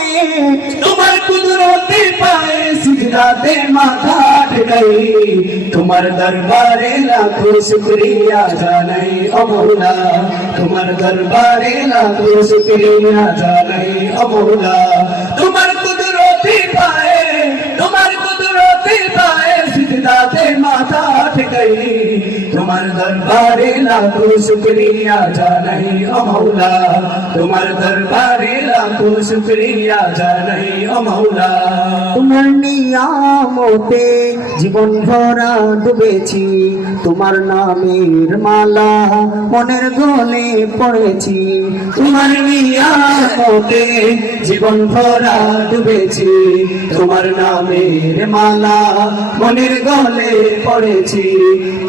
করে তোমার কুদরতে পায়ে সিজদাতে মাথা ঠেকাই তোমার দরবারে লাখো শুকরিয়া জানাই ও মওলা তোমার দরবারে লাখো শুকরিয়া জানাই ও মওলা তোমার কুদরতে পায়ে সিজদাতে মাথা ঠেকাই তোমার দরবারে লাখো শুকরিয়া জানাই ও মওলা তোমার দরবারে লাখো শুকরিয়া জানাই ও মওলা তোমার নিয়ামতে জীবন ভরা ডুবেছি তোমার নামের মালা মনের গলে পড়েছি তোমার নিয়ামতে জীবন ভরা ডুবেছি তোমার নামের মালা মনের গলে পড়েছি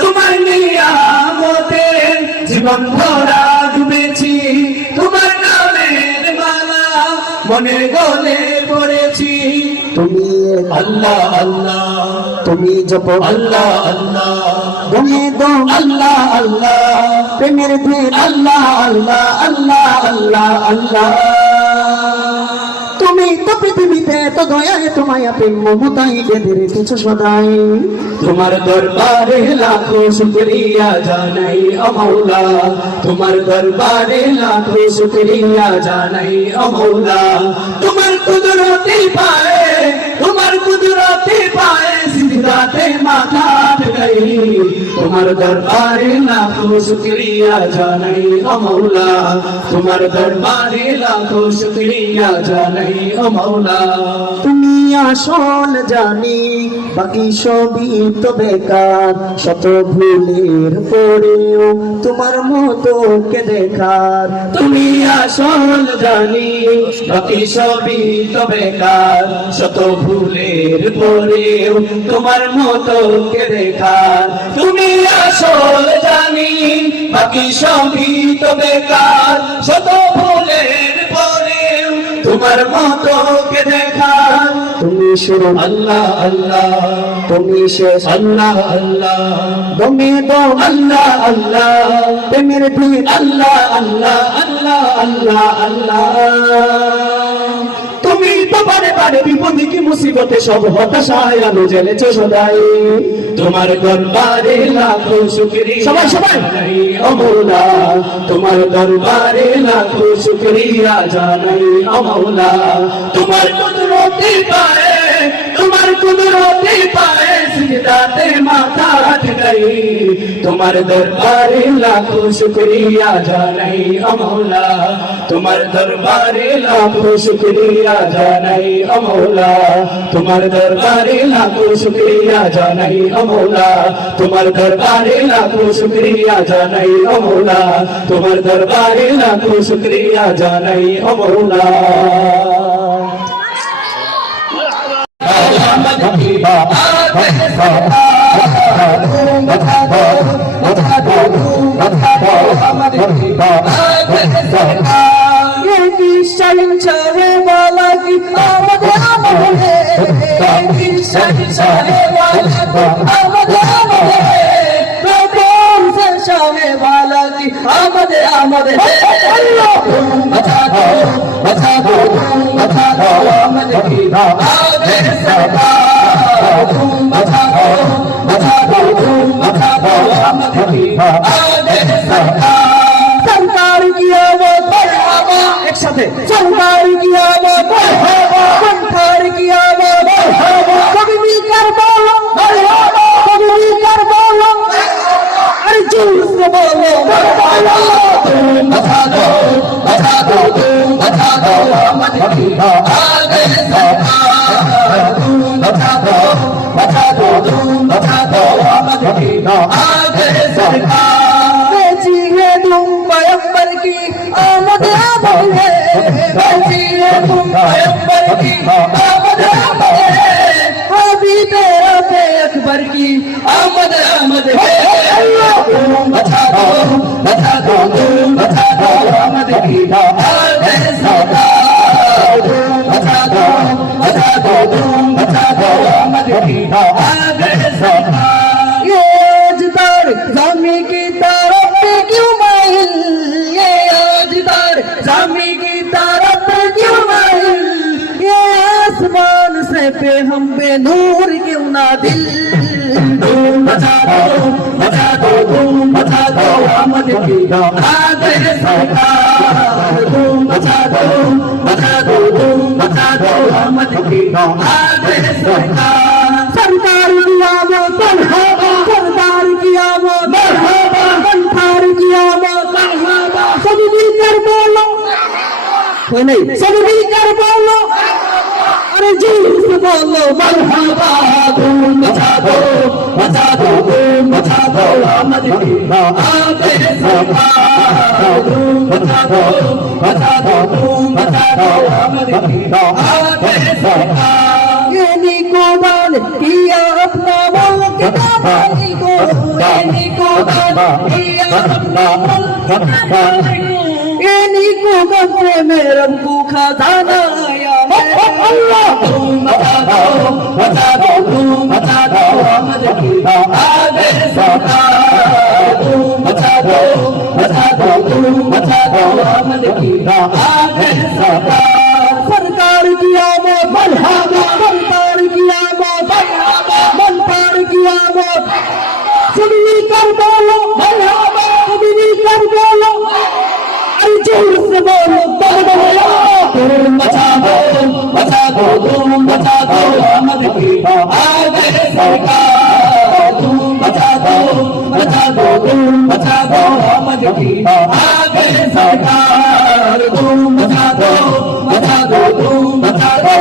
তোমার নিয়ামতে জীবন ভরা ডুবেছি তোমার নামের মালা মনের গলে পড়েছি তুমি আল্লাহ আল্লাহ তুমি জপ আল্লাহ আল্লাহ দমে দম আল্লাহ আল্লাহ প্রেমের ধের আল্লাহ আল্লাহ আল্লাহ আল্লাহ আল্লাহ তুমি তো পৃথিবীতে তো দয়ায় তোমায় প্রেম মমতাই বেঁধে রেখেছো সদাই তোমার দরবারে লাখো শুকরিয়া জানাই ও মওলা তোমার দরবারে লাখো শুকরিয়া জানাই ও মওলা তোমার কুদরতে পায়ে সিজদাতে মাথা ঠেকাই তোমার দরবারে লাখো শুকরিয়া জানাই ও মওলা তোমার দরবারে লাখো শুকরিয়া জানাই ও মওলা তুমি আসল জানি বাকি সবই তো বেকার শত ভুলের পরেও তোমার মতো কে দেখার তুমি আসল জানি বাকি সবই তো বেকার শত ভুলের পরেও তোমার মতো কে দেখার তুমি আসল জানি বাকি সবই তো বেকার শত ভুলের পরেও তোমার মতো কে দেখার তুমি শুরু আল্লাহ আল্লাহ তুমি শেষ আল্লাহ আল্লাহ দমে দম আল্লাহ আল্লাহ প্রেমের ধের আল্লাহ আল্লাহ আল্লাহ আল্লাহ আল্লাহ তুমি তো বারে বারে বিপদে কি মুসিবতে সব হতাশায় আলো জ্বেলেছো সদাই তোমার দরবারে লাখো শুকরিয়া সবাই সবাই জানাই ও মওলা তোমার দরবারে লাখো শুকরিয়া জানাই ও মওলা তোমার কুদরতে পায়ে সিজদাতে মাথা ঠেকাই তোমার দরবারে লাখো শুকরিয়া জানাই ও মওলা তোমার দরবারে লাখো শুকরিয়া জানাই ও মওলা তোমার দরবারে লাখো শুকরিয়া জানাই ও মওলা তোমার দরবারে লাখো শুকরিয়া জানাই ও মওলা তোমার দরবারে লাখো শুকরিয়া জানাই ও মওলা सरकार की आवाज बढ़ावा एक साथ सरकार की आवाज बढ़ावा सरकार की आवाज बढ़ावा कभी भी कर बोलो बढ़ावा कभी भी कर बोलो अरे जोर से बोलो बढ़ावा बता दो अहमद की आगे सरकार बता दो अहमद की आगे सरकार बेची है तुम पैगंबर की आमद आमद है बेची है तुम पैगंबर की आमद आमद है हबीब रब्बे अकबर की आमद आमद है बता दो अहमद की आगे सरकार बता दो अहमद की आगे सरकार ये अजदार जामी की तरफ पे क्यों माइल ये अजदार जामी की तरफ पे क्यों माइल पे हम बेनूर क्यों ना दिल धूम मचा दो धूम मचा दो अहमद की आगे सरकार धूम मचा दो धूम मचा दो अहमद की आगे सरकार सरकार की आमद मरहबा सरदार की आमद मरहबा पंथार की आमद मरहबा सब मिलकर बोलो कोई नहीं सब मिलकर बोलो अरे जोर से बोलो मरहबा धूम मचा दो धूम मचा दो अहमद की आगे सरकार धूम मचा दो धूम मचा दो अहमद की आगे सरकार ये निको दान किया अपना मुल्क का निको ये निको दान किया अपना मुल्क का ये निको गंजे में रब को खजाना आया है अल्लाह धूम मचा दो धूम मचा दो अहमद की आगे सरकार धूम मचा दो धूम मचा दो अहमद की आगे सरकार सरकार की आमद मरहबा सरकार की आमद मरहबा मंथर की आमद सब मिलकर बोलो मरहबा सब मिलकर बोलो अरे जोर से बोलो धूम मचा दो धूम मचा दो अहमद की आगे सरकार धूम मचा दो धूम मचा दो अहमद की आगे सरकार धूम मचा दो धूम मचा दो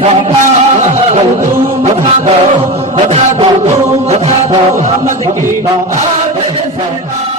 सरकार धूम मचा दो धूम मचा दो अहमद की आगे सरकार